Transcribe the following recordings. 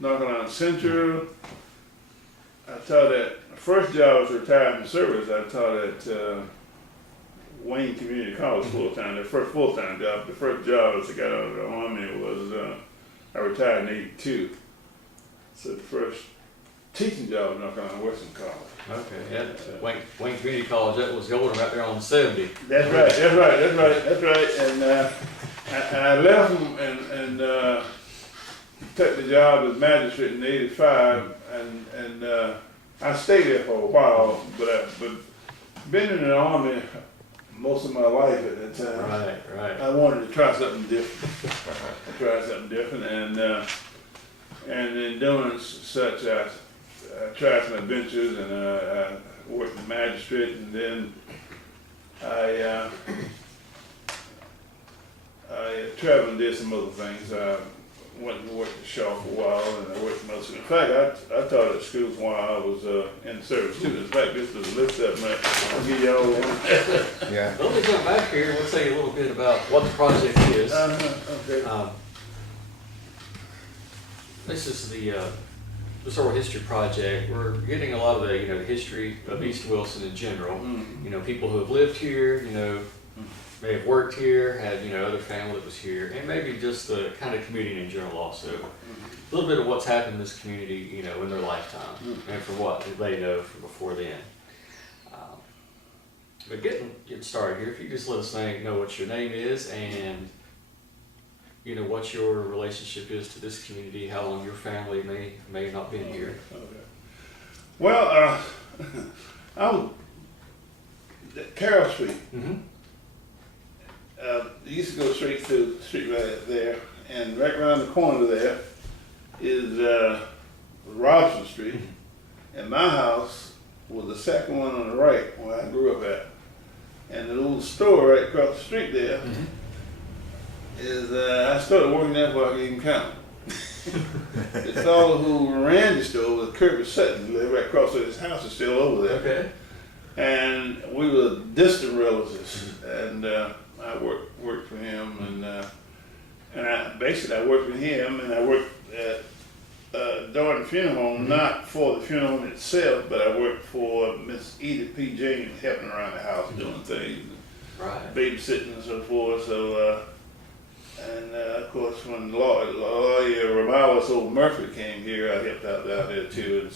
North Carolina Central. I taught at, first job was retired from service. I taught at Wayne Community College full-time, the first full-time job. The first job as I got out of the Army was, I retired in '82. So the first teaching job in North Carolina Western College. Okay, yeah. Wayne Community College, that was the old one right there on 70. That's right. And I left them and took the job as magistrate in '85, and I stayed there for a while, but been in the Army most of my life at that time. Right. I wanted to try something different. And in doing such, I tried some adventures, and I worked as magistrate, and then I traveled and did some other things. I went and worked at Shaw for a while, and I worked most of it. In fact, I taught at schools while I was in service too. In fact, this is a list up, man. I'll give y'all one. Yeah. Let me jump back here. We'll tell you a little bit about what the project is. Okay. This is the sort of history project. We're getting a lot of the history of East Wilson in general. Mm-hmm. People who have lived here, may have worked here, had other family that was here, and maybe just the kind of community in general also. A little bit of what's happened in this community, in their lifetime, and for what they know from before then. But getting started here, if you just let us know what your name is and what your relationship is to this community, how long your family may have not been here. Okay. Well, I was at Carroll Street. Mm-hmm. You used to go straight through the street right there, and right around the corner there is Robson Street, and my house was the second one on the right where I grew up at. And the little store right across the street there is, I started working there before I could even count. The fellow who ran the store was Kirby Sutton, who lived right across there. His house is still over there. Okay. And we were distant relatives, and I worked for him, and I worked with him, and I worked at Barton funeral home, not for the funeral home itself, but I worked for Miss Edith P. James, helping around the house doing things, babysitting and so forth. So, of course, when lawyer Ramalis old Murphy came here, I helped out there too,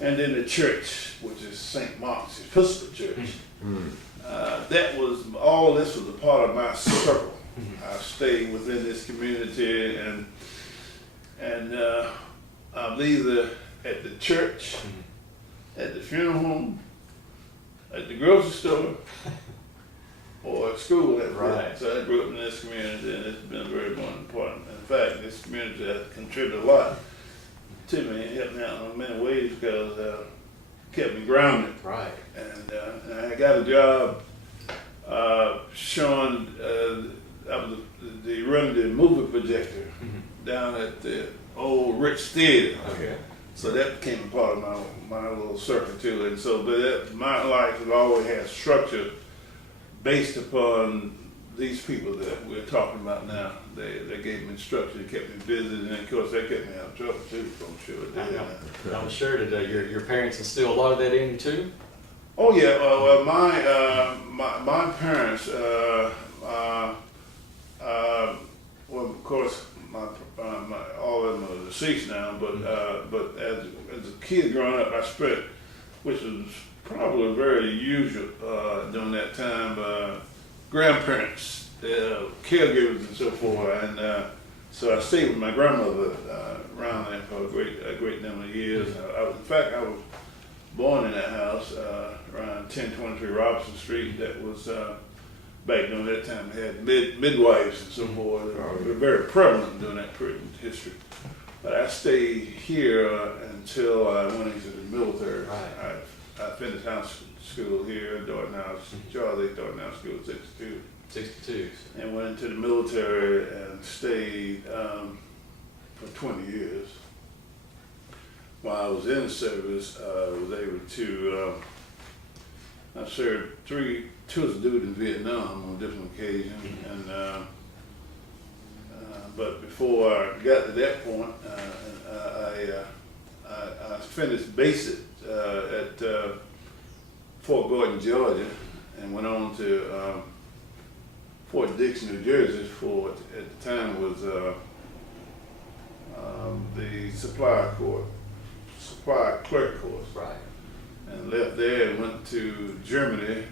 and then the church, which is St. Mark's Episcopal Church. That was all. This was a part of my circle. I stayed within this community, and I'm either at the church, at the funeral home, at the grocery store, or at school. So I grew up in this community, and it's been very important. In fact, this community has contributed a lot to me and helped me out in many ways because it kept me grounded. Right. And I got a job showing, I was running the movie projector down at the old Rich Theater. Okay. So that became a part of my little circle too. And so, my life has always had structure based upon these people that we're talking about now. They gave me structure, they kept me busy, and of course they kept me out of trouble too, I'm sure it did. I'm sure that your parents instilled a lot of that in you too? Oh yeah, well my parents, well of course all of them are deceased now, but as a kid growing up, I spent, which was probably very usual during that time, grandparents, caregivers and so forth, and so I stayed with my grandmother around there for a great number of years. In fact, I was born in that house around 1023 Robinson Street. That was back during that time. They had midwives and so forth. They were very prevalent during that period in history. But I stayed here until I went into the military. I finished house school here, Darton House, Charlie Darton House School at 62. And went into the military and stayed for 20 years. While I was in service, I was able to, I served tours of duty in Vietnam on different occasions, and but before I got to that point, I finished basic at Fort Gordon, Georgia, and went on to Fort Dix, New Jersey, for at the time was the supply clerk course. Right. And left there and went to Germany.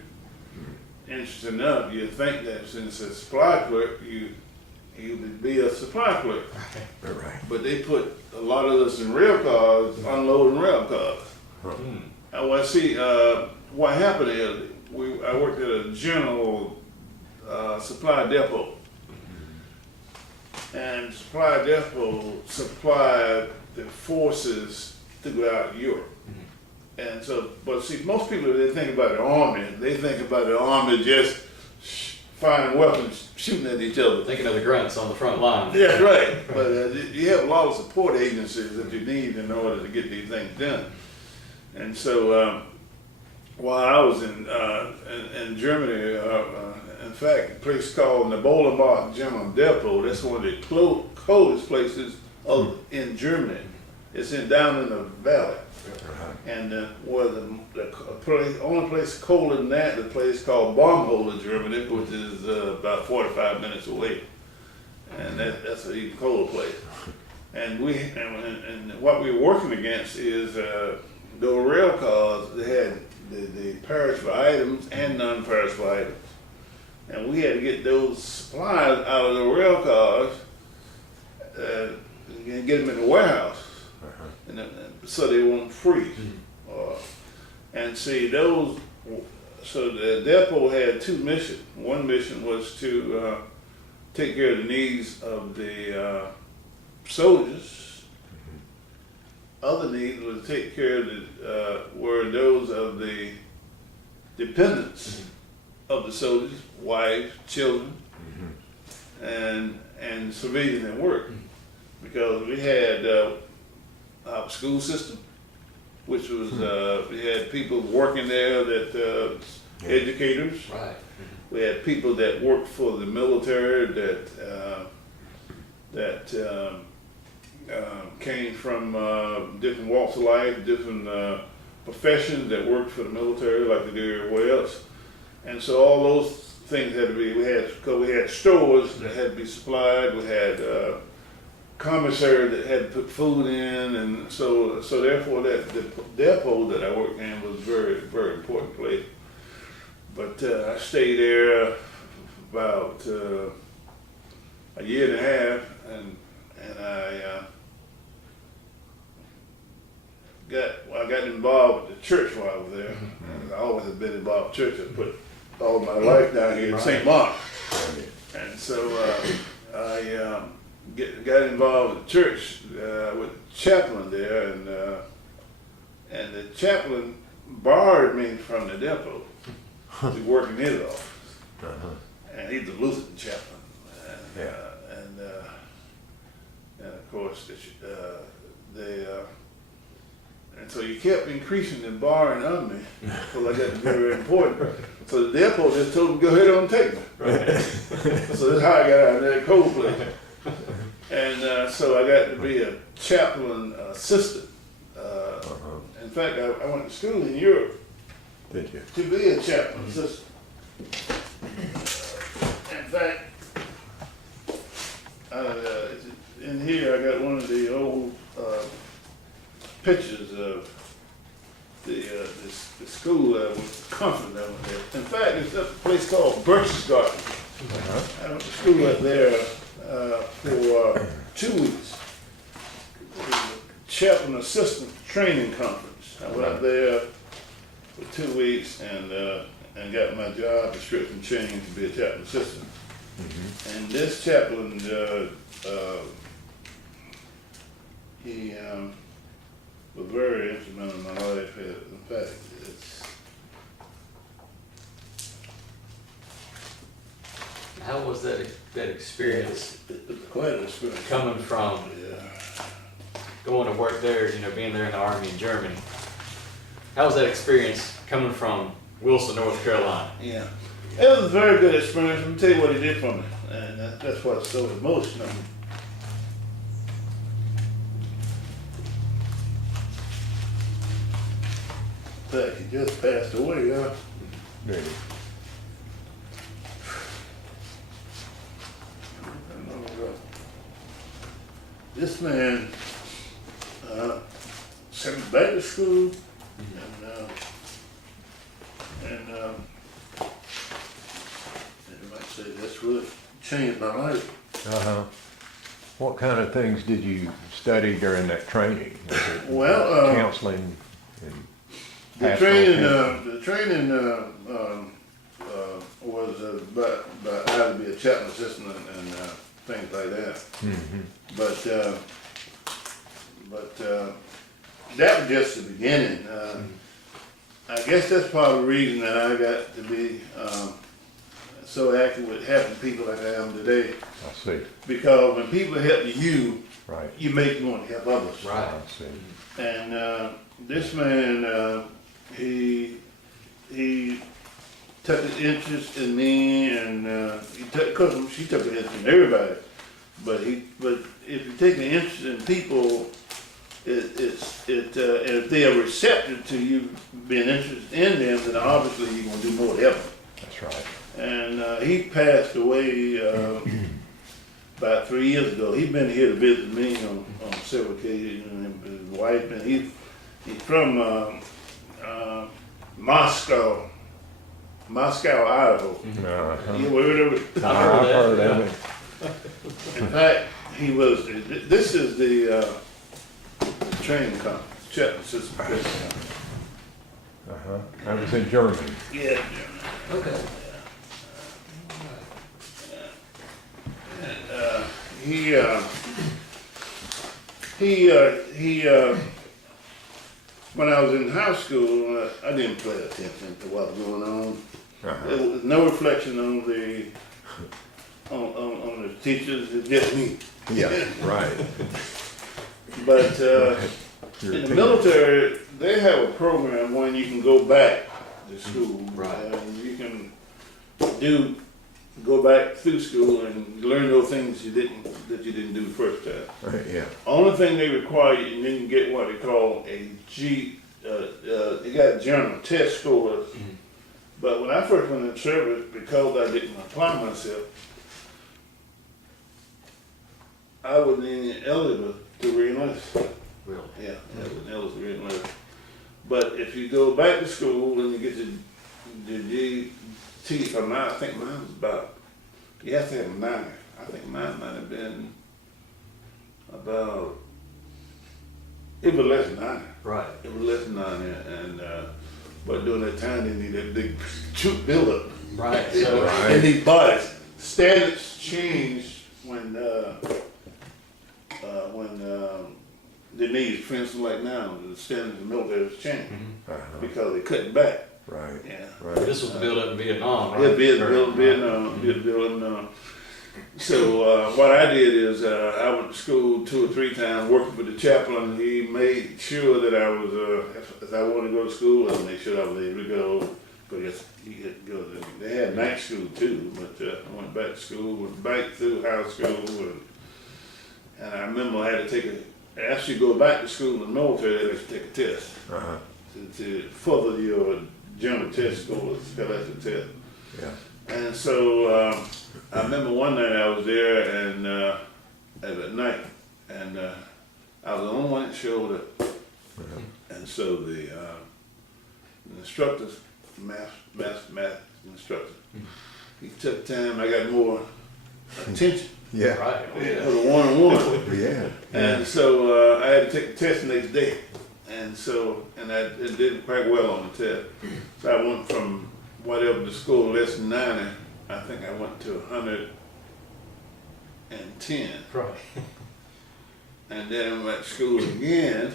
Interesting enough, you'd think that since a supply clerk, you would be a supply clerk. Right. But they put a lot of us in rail cars, unloading rail cars. And well, see, what happened is I worked at a general supply depot. And supply depot supplied the forces throughout Europe. And so, but see, most people, they think about the army, they think about the army just firing weapons, shooting at each other. Thinking of the grunts on the front line. Yeah, right. But you have a lot of support agencies that you need in order to get these things done. And so, while I was in Germany, in fact, a place called Nebolenbach General Depot, that's one of the coldest places in Germany. It's down in the valley. And where the only place colder than that, the place called Baumholder, Germany, which is about 45 minutes away. And that's an even colder place. And what we were working against is the rail cars. They had the perishable items and non-perishable items. And we had to get those supplies out of the rail cars and get them in the warehouse. So they won't freeze. And see, so the depot had two missions. One mission was to take care of the needs of the soldiers. Other needs was to take care of were those of the dependents of the soldiers, wives, children, and civilians at work. Because we had our school system, which was we had people working there that educators. Right. We had people that worked for the military that came from different walks of life, different professions that worked for the military like they do everywhere else. And so all those things had to be. We had stores that had to be supplied. We had commissary that had to put food in, and so therefore that the depot that I worked in was very, very important place. But I stayed there about a year and a half, and I got involved with the church while I was there. And I always have been involved with church. I put all my life down here in St. Mark, and so I got involved with the church with the chaplain there, and the chaplain borrowed me from the depot to work in his office. And he's a Lutheran chaplain, and of course and so you kept increasing the borrowing on me, because I got to be very important. So the depot just told me, go ahead on and take me. Right. So that's how I got out of that cold place. And so I got to be a chaplain assistant. In fact, I went to school in Europe. Did you? To be a chaplain assistant. In fact, in here I got one of the old pictures of the school with the conference I went there. In fact, it's a place called Berchtesgaden. I went to school up there for 2 weeks. It was a chaplain assistant training conference. I went up there for 2 weeks and got my job description changed to be a chaplain assistant. And this chaplain, he was very instrumental in my life. In fact, How was that experience? It's quite an experience. Coming from going to work there, being there in the Army in Germany. How was that experience coming from Wilson, North Carolina? Yeah, it was a very good experience. Let me tell you what he did for me, and that's what's so emotional. fact, he just passed away, huh? Did he? This man, sent me back to school, and like I say, that's really changed my life. Uh-huh. What kind of things did you study during that training? Was it Well, counseling and the pastoral training was about how to be a chaplain assistant and things like that. Mm-hmm. But that was just the beginning. I guess that's part of the reason that I got to be so active with helping people like I am today. I see. Because when people help you, Right. you make them want to help others. Right. I see. And this man, he took an interest in me, and cause she took an interest in everybody. But if you take an interest in people, and if they are receptive to you being interested in them, then obviously you're gonna do more to help them. That's right. And he passed away about 3 years ago. He's been here to visit me on several occasions, and his wife, and he's from Moscow, Idaho. Uh-huh. You heard of it? I've heard of it. In fact, he was. This is the training conference, chaplain assistant. Uh-huh. That was in Germany. Yeah. Okay. When I was in high school, I didn't pay attention to what was going on. Uh-huh. There was no reflection on the on the teachers, it's just me. Yeah, right. But Your in the opinion. military, they have a program when you can go back to school. Right. And you can go back through school and learn those things that you didn't do the first time. Right, yeah. Only thing they require you, and then you get what they call a they got general test scores. Mhm. But when I first went in service, because I didn't apply myself, I wasn't even eligible to re-enlist. Really? Yeah, I wasn't eligible to re-enlist. But if you go back to school and you get the GT from mine, I think mine was about, you have to have a 9. I think mine might have been about, it was less than 9. Right. It was less than 9, and but during that time they needed a big troop buildup. Right. So, Right. And these bodies, standards changed when the needs, for instance, like now, the standards in the military has changed Uh-huh. because they're cutting back. Right. Yeah. Right. this was the build up in Vietnam, right? Yeah, Or- Vietnam. So what I did is I went to school 2 or 3 times working for the chaplain. He made sure that I was, if I wanted to go to school, I made sure I was able to go. But yes, he had to go. They had night school too, but I went back to school, went back through high school, and I remember I had to take after you go back to school in the military, they let you take a test Uh-huh. to further your general test scores, scholastic test. Yeah. And so I remember one night I was there and at night, and I was the only one that showed up. Uh-huh. And so the instructors, math instructor, he took time. I got more attention Yeah. Right. Oh, for yeah. the one-on-one. Yeah. And so I had to take the test the next day. And so, I did quite well on the test. So I went from whatever the score, less than 90, I think I went to 110. Right. And then I went to school again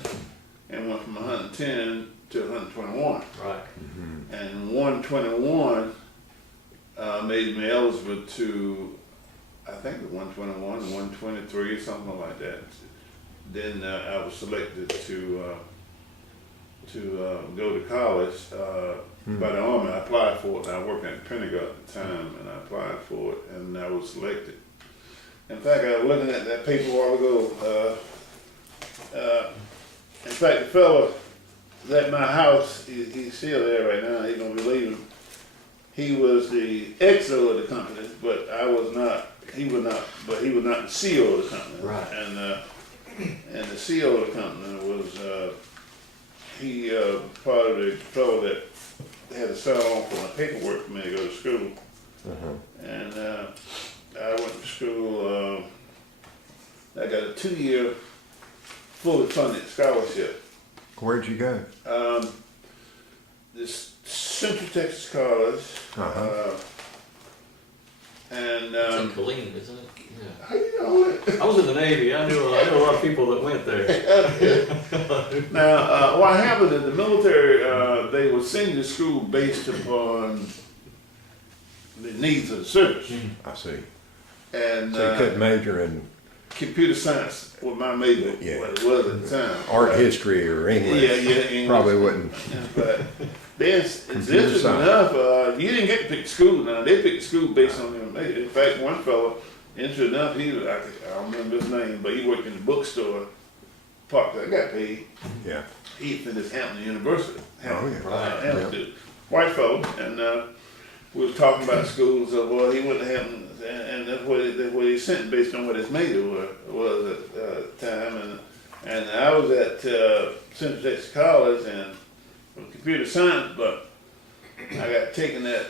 and went from 110 to 121. Right. Mm-hmm. And 121 made me eligible to, I think the 121, 123, something like that. Then I was selected to go to college by the Army. I applied for it, and I worked at the Pentagon at the time, and I applied for it, and I was selected. In fact, I was looking at that paper a while ago. In fact, the fellow at my house, he's still there right now, he don't believe him. He was the XO of the company, but I was not, he was not the CEO of the company. Right. And the CEO of the company was, he, part of the fellow that had to sign on for my paperwork for me to go to school. And, I went to school, I got a 2-year fully funded scholarship. Where'd you go? This Central Texas College, and It's in Killeen, isn't it? Yeah. how you know it? I was in the Navy. I knew a lot of people that went there. Now, what happened in the military, they would send you to school based upon the needs of the service. I see. And So you couldn't major in computer science was my major, Yeah. what it was at the time. art history or English. Yeah, English. Probably wouldn't. But then it's Computer interesting science. enough, you didn't get to pick school now. They picked school based on their major. In fact, one fellow, interesting enough, I don't remember his name, but he worked in the bookstore, part that got paid. Yeah. He finished Hampton University. Hampton, yeah. Right. Hampton dude. White fellow, and we was talking about schools. Well, he went to Hampton, and that's what he sent based on what his major was at the time. And I was at Central Texas College and computer science, but I got taken that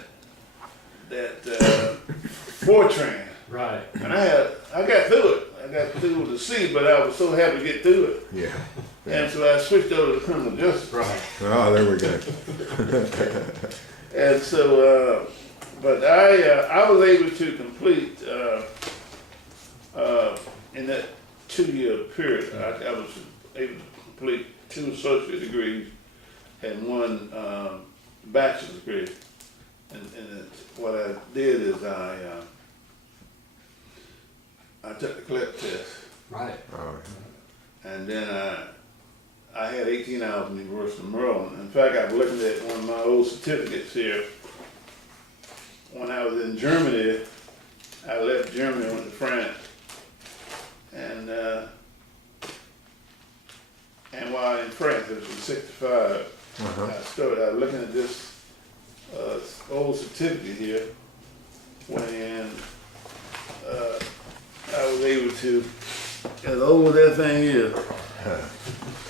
Fortran, Right. and I got through it. I got through the C, but I was so happy to get through it. Yeah. And so I switched over to criminal justice. Right. Oh, there we go. And so, but I was able to complete in that 2-year period. I was able to complete 2 associate degrees and 1 bachelor's degree. And what I did is I took the CLEP test, Right. Oh, and then I had 18 hours in the University of Maryland. In fact, I'm looking at one of my old certificates here. When I was in Germany, I left Germany, went to France, and while in France, it was in '65. I was looking at this old certificate here when I was able to, as old as that thing is,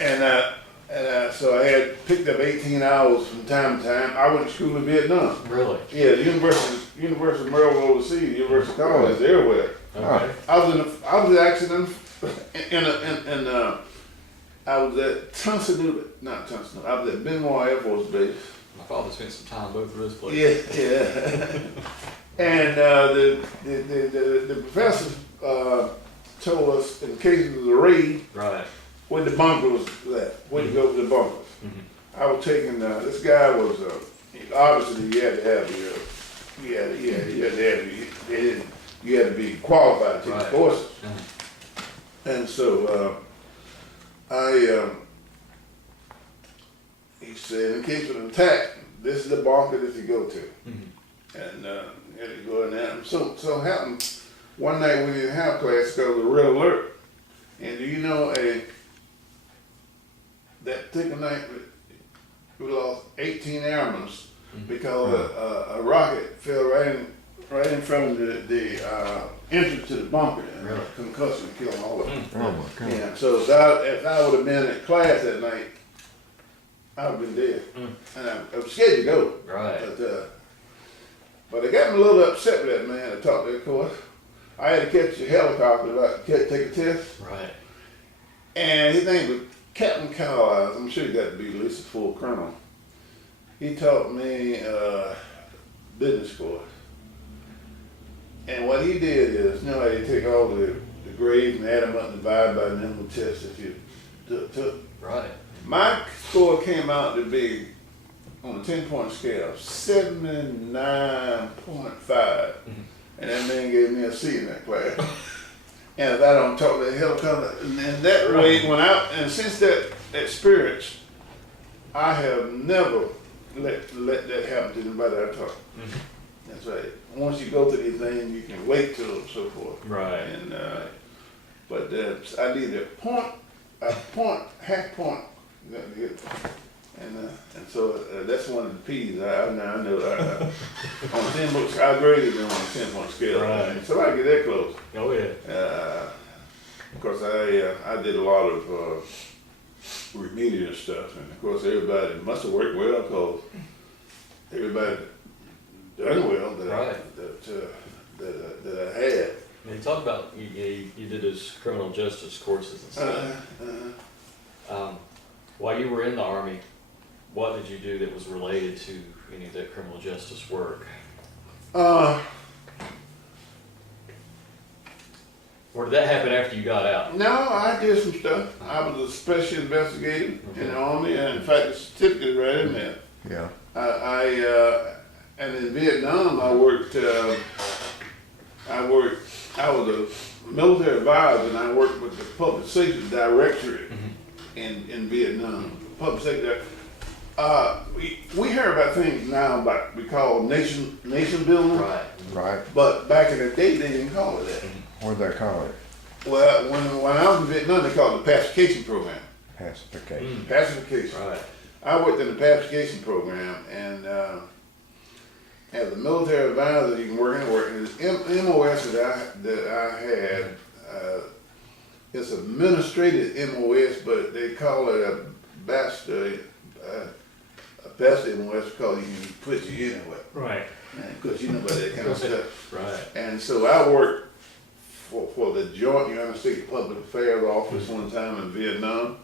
and so I had picked up 18 hours from time to time. I went to school in Vietnam. Really? Yeah, the University of Maryland overseas, University of College, everywhere. Okay. I was actually I was at Tunstall, I was at Benmore Air Force Base. My father spent some time both of those places. Yeah. And the professor told us in case of the raid, Right. where the bunker was at, where to go to the bunkers. I was taking, this guy was, obviously you had to have you had to be qualified to take the courses. And so, he said, in case of an attack, this is the bunker that you go to. And you had to go in there. So happened, one night we didn't have class because it was a red alert. And do you know that particular night we lost 18 airmen because a rocket fell right in front of the entrance to the bunker, and Really? concussion killed all of them. Oh my God. Yeah, so if I would have been in class that night, I would have been dead. And I was scared to go. Right. But it got me a little upset with that man that taught that course. I had to catch a helicopter to take a test. Right. And his name was Captain Carlisle. I'm sure he got to be at least a full colonel. He taught me business course. And what he did is, you know how you take all the grades and add them up and divide by the number of tests that you took. Right. My score came out to be, on a 10-point scale, 79.5. And that man gave me a C in that class. And if I don't talk to the helicopter, and that way, and since that experience, I have never let that happen to anybody I talk. That's right. Once you go through these things, you can wait till and so forth. Right. And but I need half point. And so that's one of the P's. I know. On 10 books, I graded them on a 10-point scale. Right. So I get that close. Oh, yeah. Of course, I did a lot of remedial stuff, and of course, everybody must have worked well because everybody done well that Right. that I had. You talked about you did those criminal justice courses and stuff. While you were in the Army, what did you do that was related to any of that criminal justice work? Or did that happen after you got out? No, I did some stuff. I was a special investigator in the Army, and in fact, the certificate is right in there. Yeah. And in Vietnam, I was a military advisor, and I worked with the Public Safety Directorate in Vietnam. Public Safety. We hear about things now we call nation building. Right. Right. But back in the day, they didn't call it that. What'd they call it? Well, when I was in Vietnam, they called it the pacification program. Pacification. Pacification. Right. I worked in the pacification program, and as a military advisor, you can work anywhere. And the MOS that I had, it's administrative MOS, but they call it a bastard MOS because you can put you anywhere. Right. Because you know about that kind of stuff. Right. And so I worked for the Joint United States Public Affairs Office one time in Vietnam,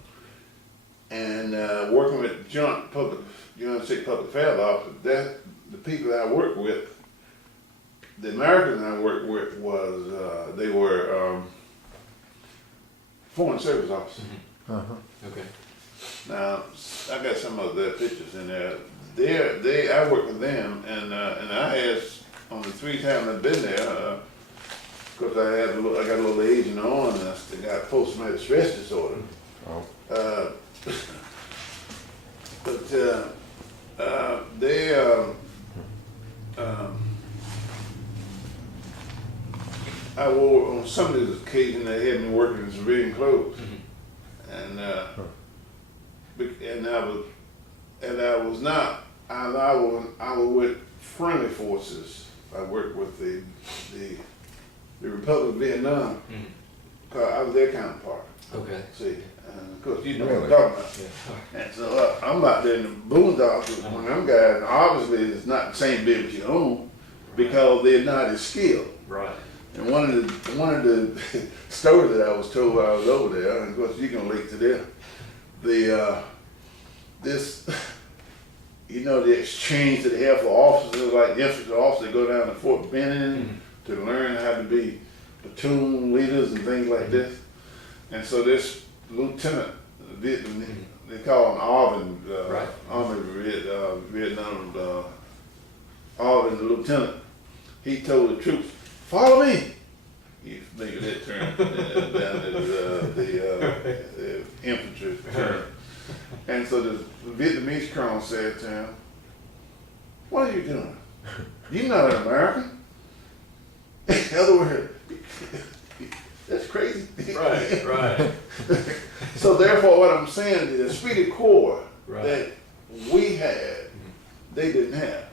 and working with United States Public Affairs Office, the people I worked with, the Americans I worked with was, they were Foreign Service officers. Uh-huh. Okay. Now, I got some of their pictures in there. I worked with them, and I had, on the 3 times I've been there, because I got a little aging on, and I got post-traumatic stress disorder. Oh. I wore, on some of these occasions, they had me working in civilian clothes. And I was with friendly forces. I worked with the Republic of Vietnam. I was their counterpart. Okay. See, of course, you know Really? what I'm talking about. Yeah. And so I'm out there in the boondocks with one of them guys, and obviously it's not the same business you own because they're not as skilled. Right. And one of the stories that I was told while I was over there, and of course you can relate to them, the exchange that they have for officers, like infantry officers go down to Fort Benning to learn how to be platoon leaders and things like this. And so this lieutenant, they call him Arvin, Right. Army Vietnam, Arvin, the lieutenant, he told the troops, "Follow me." You think of that term down at the infantry term. And so the Vietnamese colonel said to him, "What are you doing? You're not an American." In other words, that's crazy. Right. Right. So therefore, what I'm saying is the esprit de corps Right. that we had, they didn't have,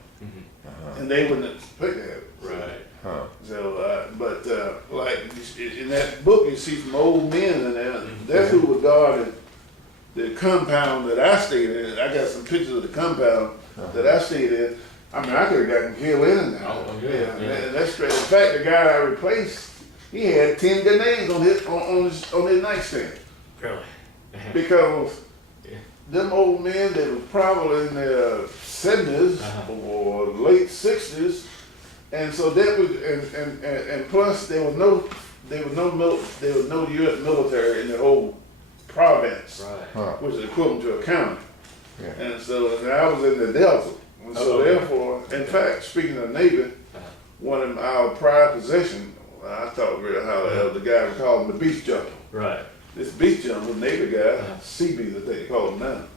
and they wouldn't expect to have it. Right. Huh. So, like in that book, you see some old men in there. That's who was guarding the compound that I stayed in. I got some pictures of the compound that I stayed in. I mean, I could have gotten killed in and out. Oh, yeah. And that's straight. In fact, the guy I replaced, he had 10 grenades on his nightstand Really. because Yeah. them old men, they were probably in their 70s or late 60s. And so that was, and plus there was no U.S. military in the whole province, Right. Huh. which is equivalent to a county. Yeah. And so I was in the Delta, and so Oh, okay. therefore, in fact, speaking of Navy, one of our prior possessions, I thought real highly of the guy we called him the beach jumper. Right. This beach jumper, Navy guy, CB, that they call him now.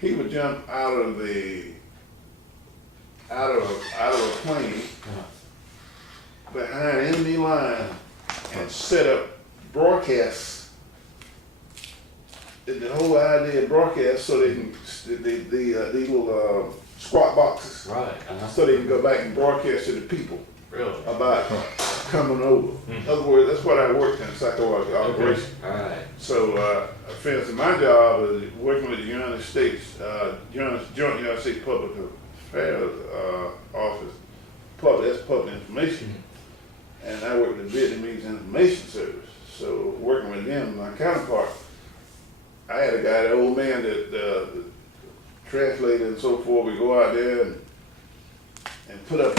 He would jump out of a plane behind enemy line and set up broadcasts the whole idea of broadcast so they can, these little squat boxes, Right. so they can go back and broadcast to the people Really? about coming over. In other words, that's what I worked in, psychological operation. All right. So, for instance, my job is working with the United States, Joint United States Public Affairs Office, that's public information, and I work with the Vietnamese Information Service. So, working with them, my counterpart, I had a guy, the old man that translated and so forth. We go out there and put up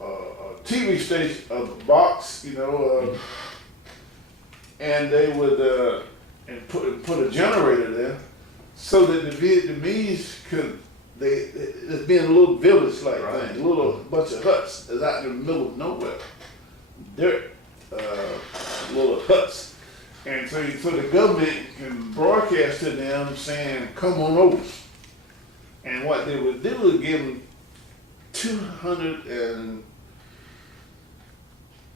a TV station, a box, and they would and put a generator there so that the Vietnamese could it's being a little village like thing, a little bunch of huts is out in the middle of nowhere, dirt, little huts, and so the government can broadcast to them saying, "Come on over," and what they would do is give them 200 and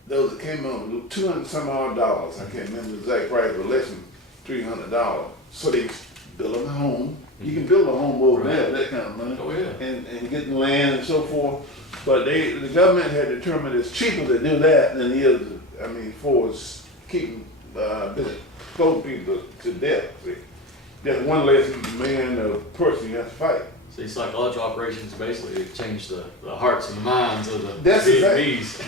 those that came on, 200 some odd dollars. I can't remember the exact price, but less than $300. So they build them a home. You can build a home over there, that kind of money, Oh, yeah. and get the land and so forth. But the government had determined it's cheaper to do that than it is, for keeping close people to death. See, that's one less man or person you have to fight. See, psychological operations basically change the hearts and the minds of the That's Vietnamese.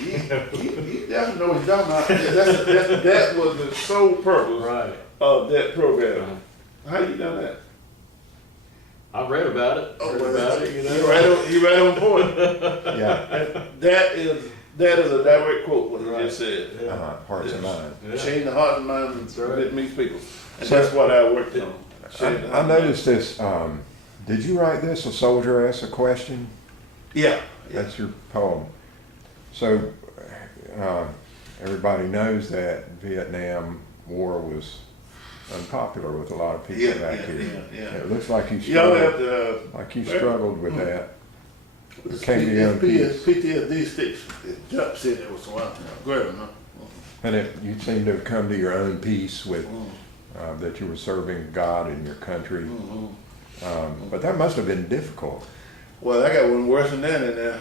You definitely know what you're talking about. That was the sole purpose Right. of that program. How you done that? I've read about it. Oh, Heard well, about it, you right on point. Yeah, That is a direct quote what you just said. Yeah. hearts and minds. Yeah. Change the hearts and minds That's of right. Vietnamese people. And So- that's what I worked on. Change the I hearts and noticed this, did you write this, a soldier asked a question? Yeah. That's your poem. So, everybody knows that Vietnam War was unpopular with a lot of people back here. Yeah. It looks like you Y'all have struggled with that. It came to young people. PTSD sticks. It jumps in there with some while. Go ahead, no? And you seem to have come to your own peace with, that you were serving God and your country. But that must have been difficult. Well, I got one worse than that in there.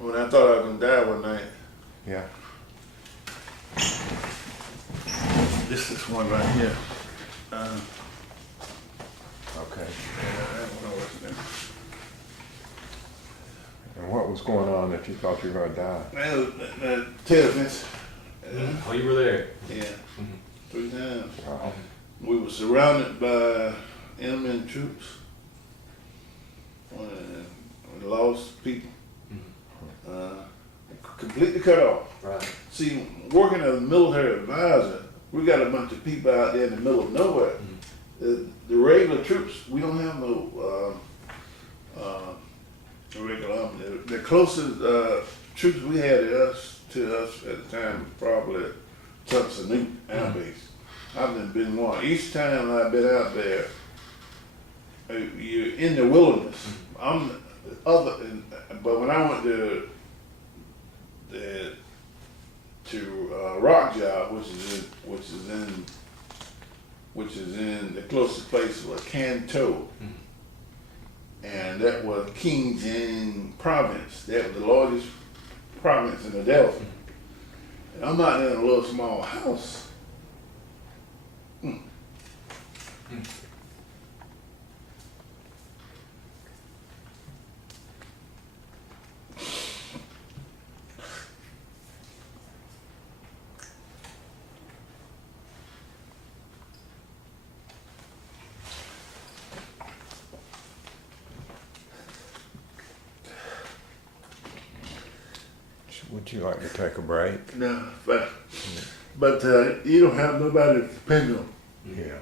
When I thought I was gonna die one night. Yeah. This is one right here. Okay. That one worse than And what was going on that you thought you were going to die? that. Tail fence. Oh, you were there. Yeah. 3 times. Wow. We were surrounded by enemy troops. We lost people. Completely cut off. Right. See, working as a military advisor, we got a bunch of people out there in the middle of nowhere. The regular troops, we don't have no regular army. The closest troops we had to us at the time was probably Tuxedo Air Base. I've been one. Each time I've been out there, you're in the wilderness. But when I went to Rock Job, which is in the closest place was Canto, and that was King James Province. That was the largest province in the Delta. And I'm out there in a little small house. Would you like to take a break? No, but you don't have nobody to depend on. Yeah.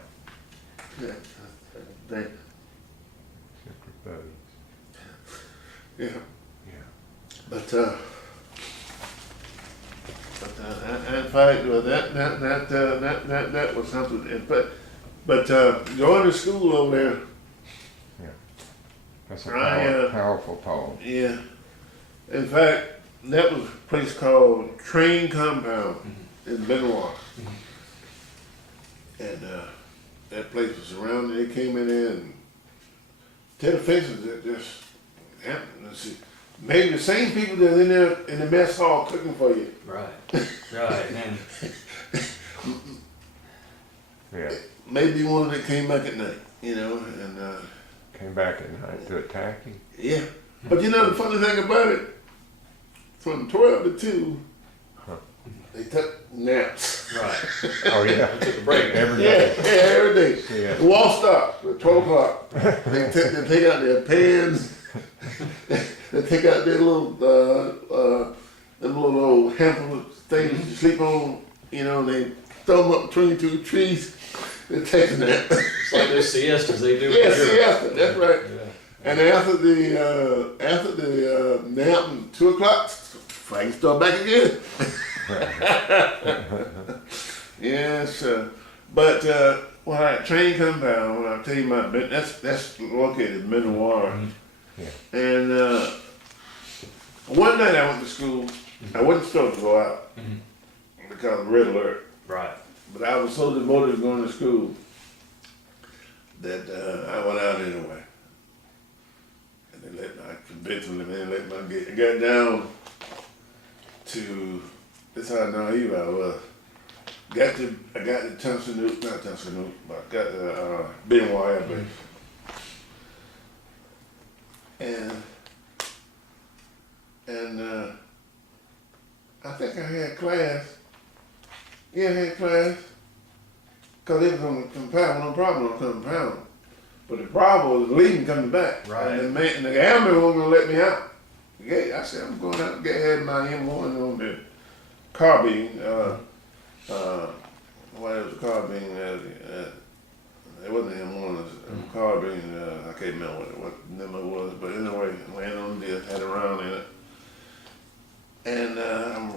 They, yeah. Yeah. But in fact, that was something. But going to school over there, That's a I, powerful poem. yeah. In fact, that was a place called Train Compound in Benoit. And that place was surrounded. They came in there and tear the fences that just happened. Let's see. Maybe the same people that are in there in the mess hall cooking for you. Right. Right. And Yeah. Maybe one that came back at night, you know, and Came back at night to attack you. yeah. But you know the funny thing about it, from 12 to 2, they took naps. right. Oh yeah. I took a break. Every Yeah, day. every day. Yeah. The wall stopped at 12 o'clock. They take out their pens. They take out their little, them little handful of things you sleep on. You know, they throw them up between two trees. They take a nap. It's like those siestas they do. Yes, in Europe. siesta. That's right. Yeah. And after the nap, at 2 o'clock, fighting start back again. Yes, but when I train compound, when I tell you that's located in Minowara. Yeah. And one night I went to school. I wasn't supposed to go out because of red alert. Right. But I was so devoted to going to school that I went out anyway. And I convinced them, and they let me get. I got down to, this is how naive I was. I got to Tunstall, not Tunstall, but I got to Benoit Air Base. And I think I had class. Yeah, I had class. Because it was on the compound, no problem on the compound. But the problem was leaving coming back. Right. And the airman wasn't going to let me out. Yeah, I said, I'm going out and had my M1 on the carbine. What was the carbine? It wasn't M1, it was a carbine. I can't remember what number it was. But anyway, I landed on the desk, had a round in it. And I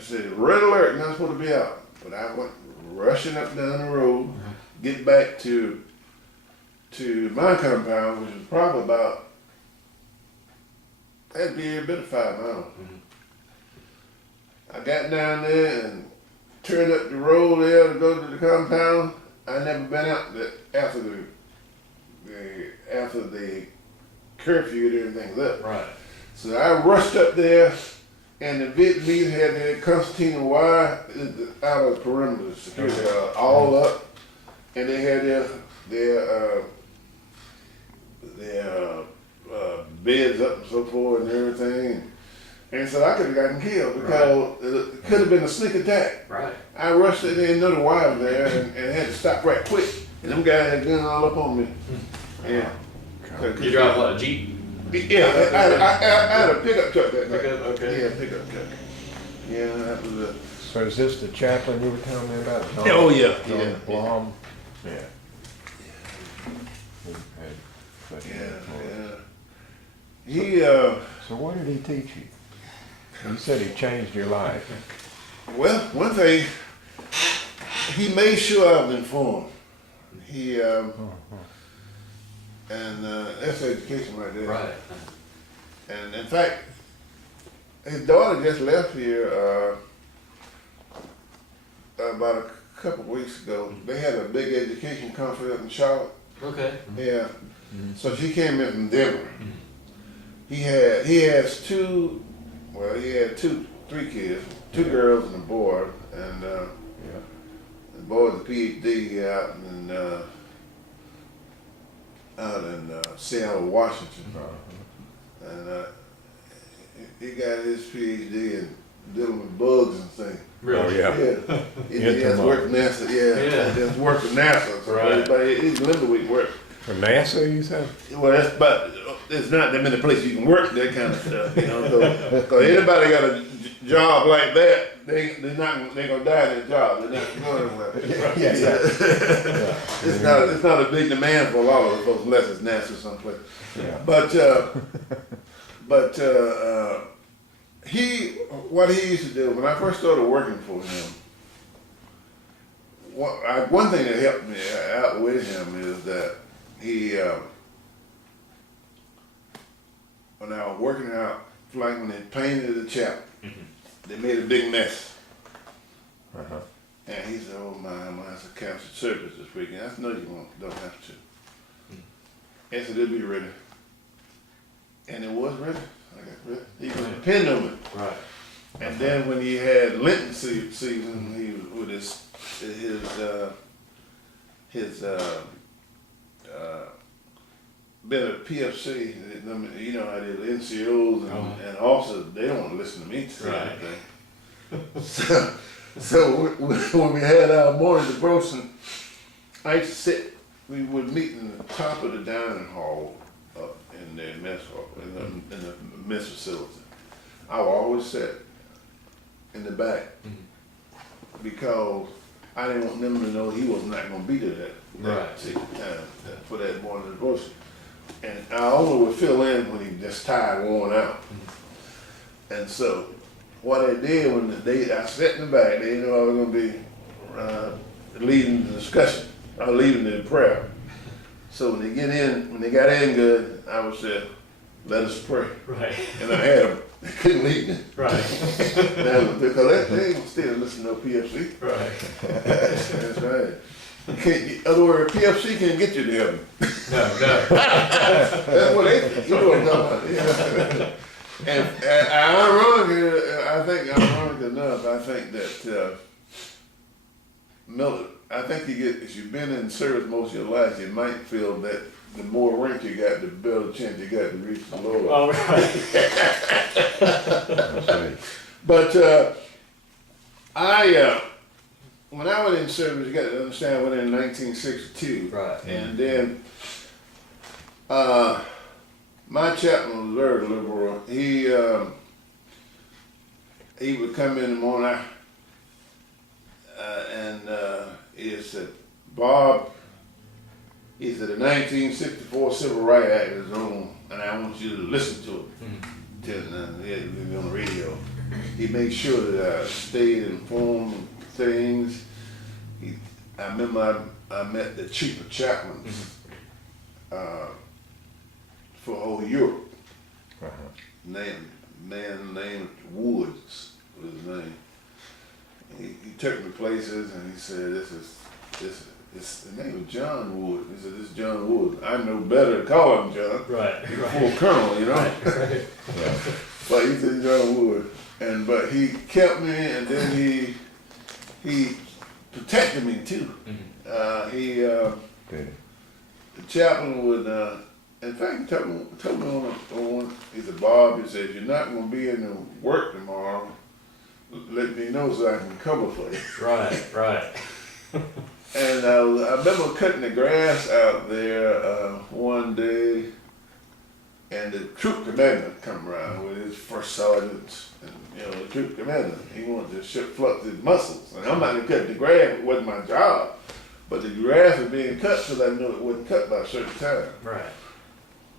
said, red alert, you're not supposed to be out. But I went rushing up down the road, get back to my compound, which was probably about, that'd be a bit of 5 miles. I got down there and turned up the road there to go to the compound. I never been out after the curfew and everything left. Right. So I rushed up there, and the Vietnamese had their concertina wire out of the perimeter security, all up, and they had their beds up and so forth and everything. And so I could have gotten killed because it could have been a sneak attack. Right. I rushed in there and know the wire was there and had to stop right quick. And them guys had guns all up on me. Yeah. You drive what, a Jeep? Yeah, I had a pickup truck that night. Pickup, okay. Yeah, pickup truck. Yeah, that was a... So is this the chaplain you were telling me about? John, Oh, yeah. John Yeah. Blom? Yeah. Yeah. So what did he teach you? You said he changed your life. Well, one thing, he made sure I was informed. He, and that's education right there. Right. And in fact, his daughter just left here about a couple of weeks ago. They had a big education conference up in Charlotte. Okay. Yeah. So she came in from Denver. He had three kids, two girls and a boy, and the boy's a PhD out in Seattle, Washington, and he got his PhD in dealing with bugs and things. Really? Oh, Yeah. He has worked for NASA. Yeah. He has worked for NASA. So Right. everybody, he's limited with work. For NASA, you said? Well, but there's not that many places you can work that kind of stuff, you know. Because anybody got a job like that, they're gonna die in their job. They're not going anywhere. It's not a big demand for a lot of folks unless it's NASA someplace. Yeah. But what he used to do when I first started working for him. One thing that helped me out with him is that he, when I was working out, like when they painted the chapel, they made a big mess. And he said, oh my, I'm gonna have to cancel service this weekend. I said, no, you don't have to. And so they'll be ready. And it was ready. I got ready. He could depend on it. Right. And then when he had Lenten season, he was with his been at PFC, you know how the NCOs and officers, they don't want to listen to me to say anything. So when we had our morning devotion, I used to sit, we would meet in the top of the dining hall up in the mess hall, in the mess facility. I would always sit in the back because I didn't want them to know he was not going to be there that particular time for that morning devotion. And I only would fill in when he just tired, worn out. And so what I did when I sat in the back, they knew I was going to be leading the discussion, or leading the prayer. So when they got in good, I would say, let us pray. Right. And I had them. They couldn't lead me. Right. Because they ain't still listen to no PFC. Right. That's right. In other words, PFC can't get you to heaven. No. That's what they, you know what I'm talking about. Yeah. And ironic enough, I think that Miller, I think if you've been in service most of your life, you might feel that the more rank you got, the better chance you got to reach the Lord. All right. But when I went in service, you got to understand, I went in 1962. Right. And then my chaplain was very liberal. He would come in the morning and he said, Bob, he said, the 1964 Civil Rights Act is on, and I want you to listen to it. He had to be on the radio. He made sure that I stayed informed of things. I remember I met the chief of chaplains for whole Europe. Man named Woods was his name. He took me places and he said, the name is John Wood. He said, this is John Wood. I know better to call him John. Right. He's a full colonel, you know. Right. But he said John Wood. But he kept me, and then he protected me too. The chaplain would, in fact, he told me on one, he said, Bob, he said, you're not going to be in the work tomorrow. Let me know so I can cover for you. Right. And I remember cutting the grass out there one day, and the troop commander come around with his first sergeants, and the troop commander, he wanted to flux his muscles. And I'm not gonna cut the grass, it wasn't my job, but the grass was being cut so I knew it wasn't cut by a certain time. Right.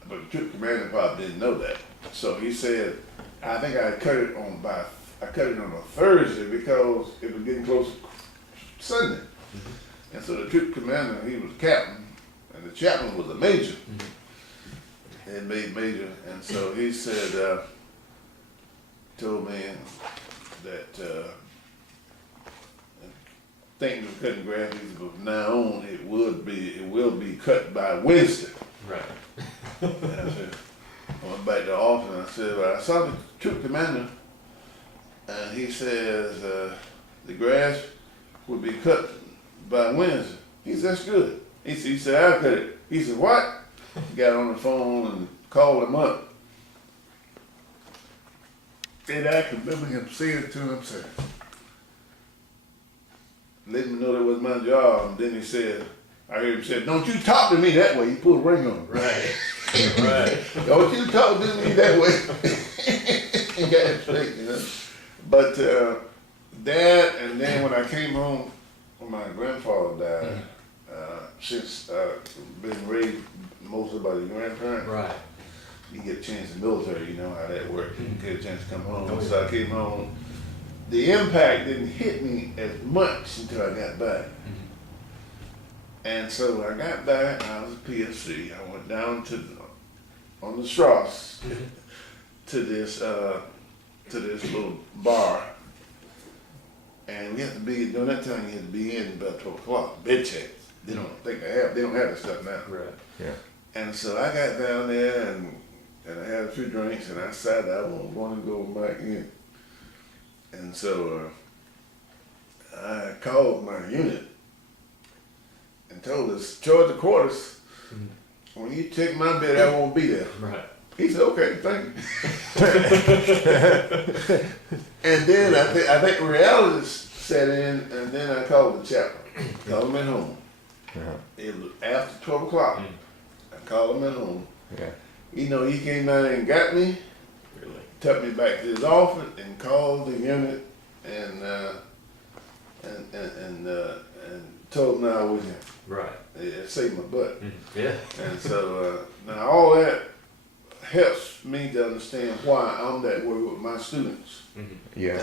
But the troop commander probably didn't know that. So he said, I think I cut it on a Thursday because it was getting close to Sunday. And so the troop commander, he was captain, and the chaplain was a major. He made major, and so he said, told me that things were cutting grass, he said, but from now on it will be cut by Wednesday. Right. And I said, I went back to the office and I said, well, I saw the troop commander, and he says the grass would be cut by Wednesday. He said, that's good. He said, I'll cut it. He said, what? He got on the phone and called him up. And I can remember him saying to him, sir, let me know that was my job. And then he said, I heard him say, don't you talk to me that way. He put a ring on him. Right. Don't you talk to me that way. He got it straight, But that, and then when I came home, when my grandfather died, since been raised mostly by the grandparents, Right. you get a chance in the military, you know how that works. You get a chance to come home. So I came home. The impact didn't hit me as much until I got back. And so I got back, I was a PFC. I went down on the Strauss to this little bar. and we had to be, during that time, you had to be in about 12 o'clock, bed checks. They don't have that stuff now. Right. Yeah. And so I got down there and I had a few drinks and I decided I wanted to go back in. And so I called my unit and told us, charge the quarters. When you check my bed, I won't be there. Right. He said, okay, thank you. And then I think reality set in, and then I called the chaplain, called him at home. Uh-huh. It was after 12 o'clock. I called him at home. Yeah. You know, he came down and got me, Really. took me back to his office, and called the unit, and told me I was him. Right. It saved my butt. Yeah. And so now all that helps me to understand why I'm that way with my students. Yeah.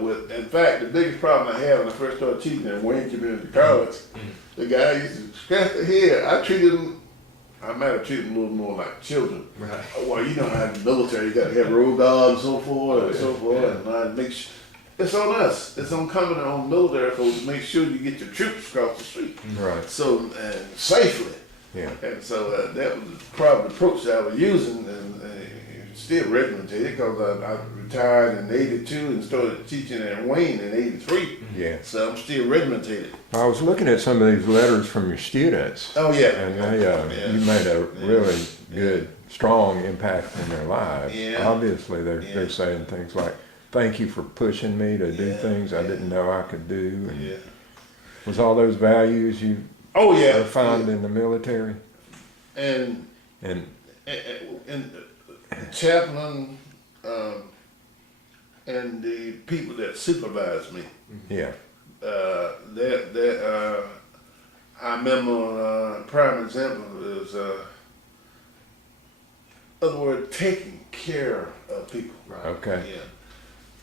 With in fact, the biggest problem I had when I first started teaching at Wayne Community College, the guy used to scratch their head. I might have treated them a little more like children. Right. Well, you know how the military, you got to have road guard and so forth and so forth. Yeah. And I make sure, it's on us. It's on coming on military folks to make sure you get your troops across the street. Right. So, safely. Yeah. And so that was probably the approach that I was using, and still regimented because I retired in '82 and started teaching at Wayne in '83. Yeah. So I'm still regimented. I was looking at some of these letters from your students, Oh yeah. and you made a really good, strong impact in their lives. Yeah. Obviously, they're saying things like, "Thank you for pushing me to do things I didn't know I could do." And Yeah. was all those values you Oh yeah. found in the military? And And the chaplain and the people that supervised me. yeah, I remember prime example is other word, taking care of people. Right. okay, Yeah.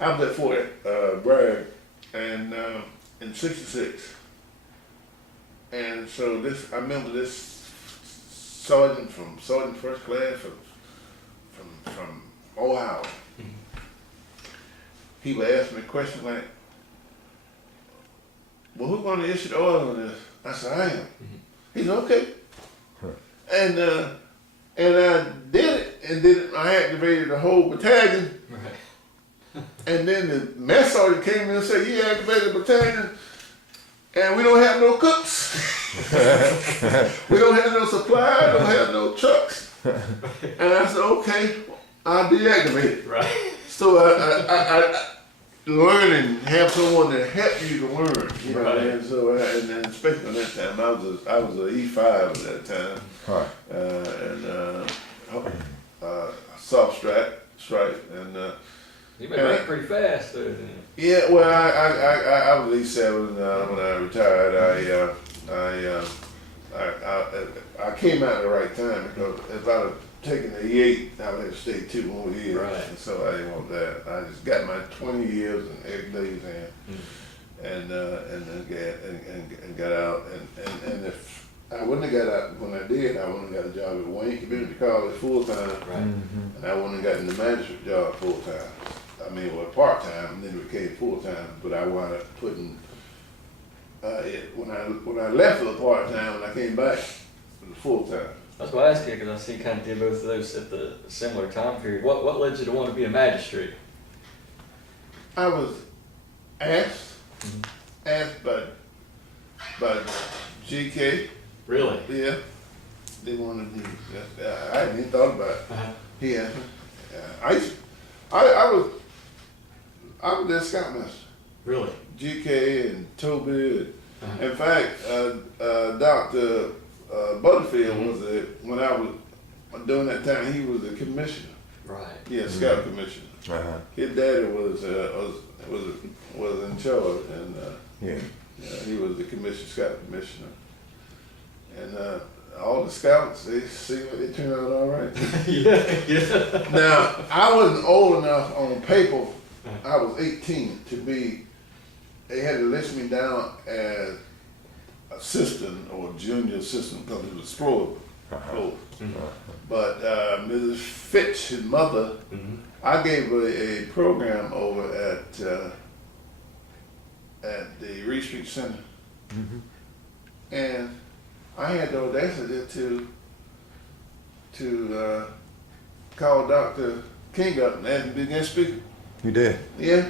I was at Fort Bragg and in '66. And so I remember this sergeant first class from Ohio. He would ask me a question like, well, who's going to issue the order on this? I said, I am. He said, okay. And I did it, and then I activated the whole battalion. Right. And then the mess sergeant came in and said, you activated the battalion, and we don't have no cooks. We don't have no supply, don't have no trucks. And I said, okay, I'll deactivate it. Right. So I learning, have someone to help you to learn, you know. Right. And so, and especially at that time, I was a E5 at that time, right, soft strike, and You made that pretty fast, though, didn't you? yeah. Well, I was E7 when I retired. I came out at the right time because if I'd have taken the E8, I would have stayed 2 more years. Right. And so I didn't want that. I just got my 20 years and 8 days in, and then got out. And if I wouldn't have got out when I did, I wouldn't have got a job at Wayne Community College full time, Right. and I wouldn't have gotten the magistrate job full time. I mean, well, part time, and then it became full time. But I wound up putting when I left for the part time, when I came back, it was full time. That's why I asked you, because I see you kind of did both of those at the similar time period. What led you to want to be a magistrate? I was asked by GK. Really? Yeah, they wanted me. I hadn't even thought about it. Uh-huh. He asked me. I was their scoutmaster. Really? GK and Toby. Uh-huh. In fact, Dr. Butterfield was when I was during that time. He was the commissioner. Right. Yeah, scout commissioner. uh-huh, His daddy was in charge, and yeah, he was the scout commissioner. And all the scouts, they turned out all right. yeah. Now, I wasn't old enough on paper. I was 18 to be. They had to list me down as assistant or junior assistant because it was explorer. uh-huh, But Mrs. Fitch, his mother, I gave a program over at the Reed Street Center, and I had the audacity to call Dr. King up and ask him to be guest speaker. You did? Yeah.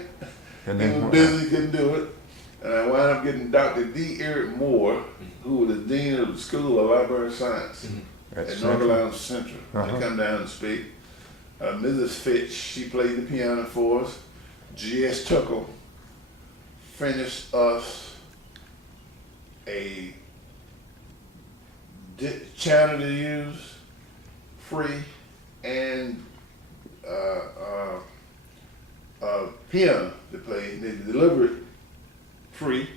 And He then was busy, couldn't do it. And I wound up getting Dr. D. Eric Moore, who was the Dean of the School of Library Science at at Central? North Carolina Central, to come down and speak. Mrs. Fitch, she played the piano for us. G.S. Tuckle finished us a channel to use, free, and piano to play. They delivered it free.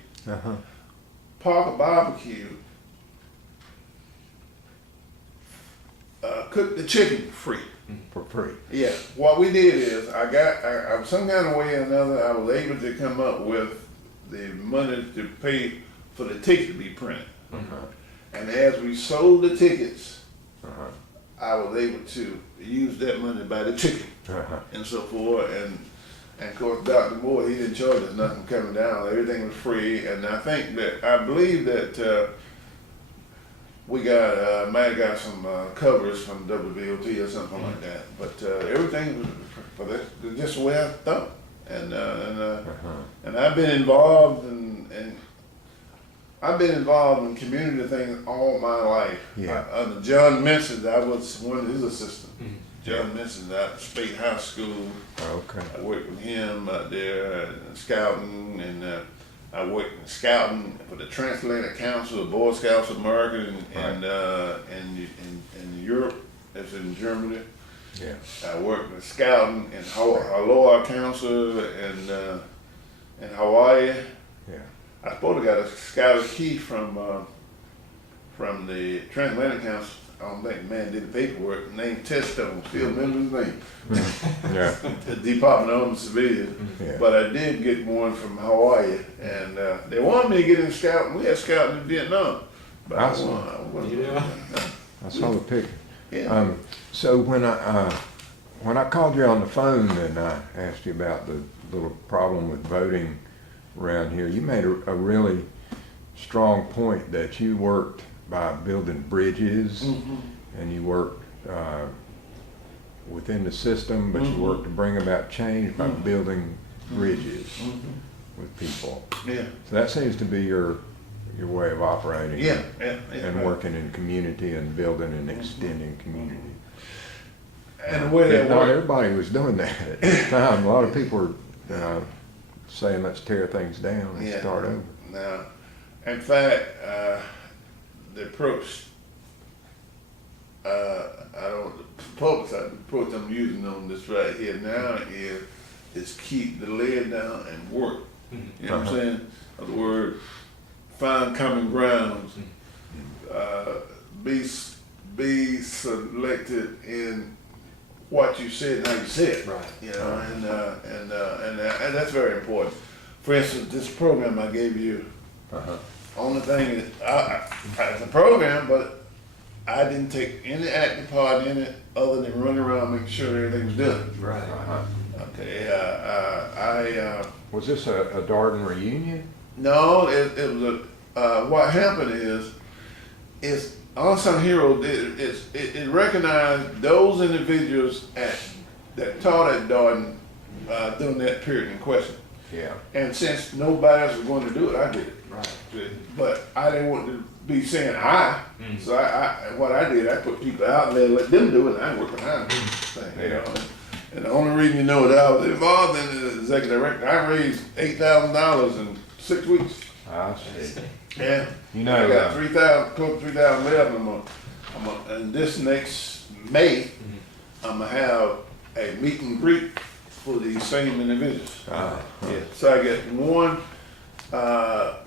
Parker Barbecue cooked the chicken free. For free. Yeah, what we did is I some kind of way or another I was able to come up with the money to pay for the ticket to be printed. And as we sold the tickets, I was able to use that money to buy the chicken and so forth. And of course, Dr. Moore, he didn't charge us nothing coming down. Everything was free. And I believe that we might have got some covers from WBOT or something like that. But everything was just the way I thought. And I've been involved in community things all my life. Yeah. Under John Minson, I was one of his assistants. John Minson at Spade High School. Okay. I worked with him out there scouting, and I worked in scouting for the Transatlantic Council of Boy Scouts of America in Europe, that's in Germany. Yeah. I worked in scouting in Aloha Council in Hawaii. Yeah. I supposed to got a scouted key from the Transatlantic Council. I don't think the man did the paperwork. Named Testone, still remember his name. Yeah. The Department of Homeland Civilian. Yeah. But I did get one from Hawaii, and they wanted me to get in scouting. We had scouting in Vietnam, but I wasn't. I saw the picture. Yeah. So when I called you on the phone and I asked you about the little problem with voting around here, you made a really strong point that you worked by building bridges, and you worked within the system, but you worked to bring about change by building bridges with people. Yeah. So that seems to be your way of operating. Yeah. And working in community and building and extending community. And the way that Not worked. everybody was doing that at the time. A lot of people were saying, let's tear things down and start over. Now, in fact, the approach, the approach I'm using on this right here now is keep the lid down and work. You know what I'm saying? In other words, find common grounds, be selected in what you said and how you said it. Right. You know, and that's very important. For instance, this program I gave you, only thing is, it's a program, but I didn't take any active part in it other than running around making sure everything was done. Right. Okay, Was this a Darden reunion? no, it was what happened is Unsung Heroes, it recognized those individuals that taught at Darden during that period in question. Yeah. And since nobody else was going to do it, I did it. Right. But I didn't want to be saying so what I did, I put people out there, let them do it, and I work behind them. You know? And the only reason you know that I was involved in the executive director, I raised $8,000 in 6 weeks. I see. Yeah. You know, I got close to 3,000 left. And this next May, I'm gonna have a meet and greet for these same individuals. Yeah. So I get one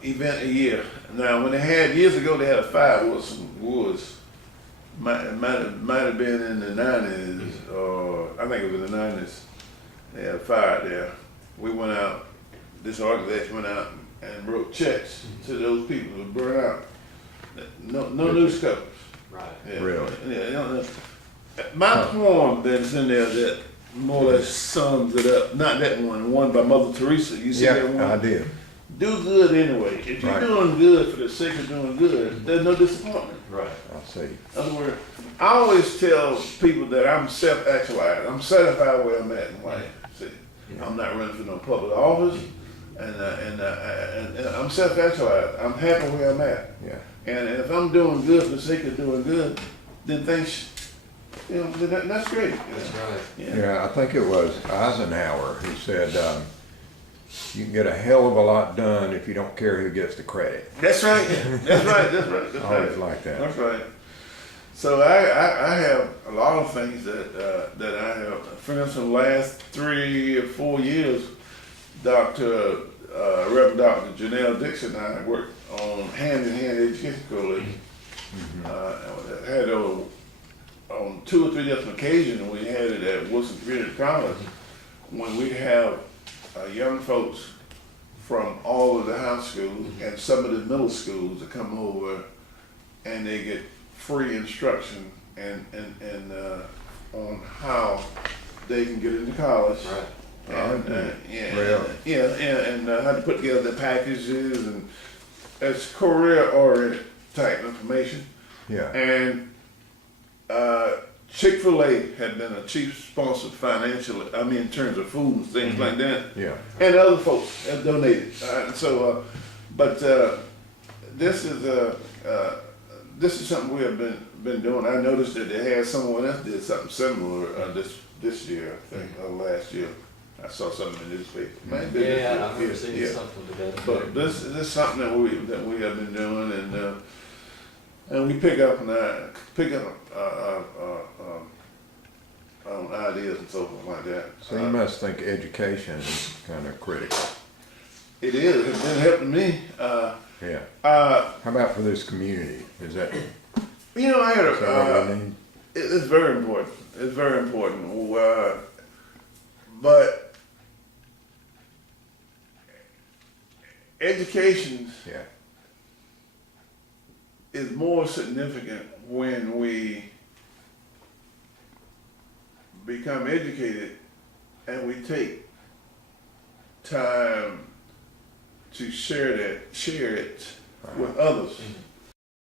event a year. Now, when they had years ago, they had a fireworks woods. Might have been in the 90s, or I think it was in the 90s. They had a fire there. We went out. This organization went out and wrote checks to those people who burned out. No newspapers. Right. Yeah. Really? Yeah. My poem that's in there that more or less sums it up. Not that one by Mother Teresa. You see that one? Yeah, I did. Do good anyway. If you're Right. doing good for the sake of doing good, there's no disappointment. Right. I see. In other words, I always tell people that I'm self-actualized. I'm satisfied where I'm at in life. See, I'm not running for no public office, and I'm self-actualized. I'm happy where I'm at. Yeah. And if I'm doing good for the sake of doing good, then things, that's great. That's right. Yeah. Yeah, I think it was Eisenhower who said, you can get a hell of a lot done if you don't care who gets the credit. That's right. That's right. That's right. That's I always right. like that. That's right. So I have a lot of things that I have. For instance, the last 3 or 4 years, Reverend Dr. Janelle Dixon and I worked on hand-in-hand education coalition. Had on 2 or 3 different occasions we had it at Wilson Community College when we have young folks from all of the high schools and some of the middle schools that come over and they get free instruction and on how they can get into college. Right. And how to put together the packages, and it's career-oriented type information. Yeah. And Chick-fil-A had been a chief sponsor financially, in terms of food and things like that. Yeah. And other folks have donated. This is something we have been doing. I noticed that they had someone else did something similar this year, I think, or last year. I saw something in the newspaper. Maybe Yeah, I remember seeing something together. But this is something that we have been doing, and we pick up on ideas and so forth like that. So you must think education is kind of critical. It is. It's been helping me. Yeah. How about for this community? Is that, I had is that what we need? it's very important. It's very important. But education Yeah. is more significant when we become educated and we take time to share it with others.